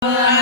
Bye.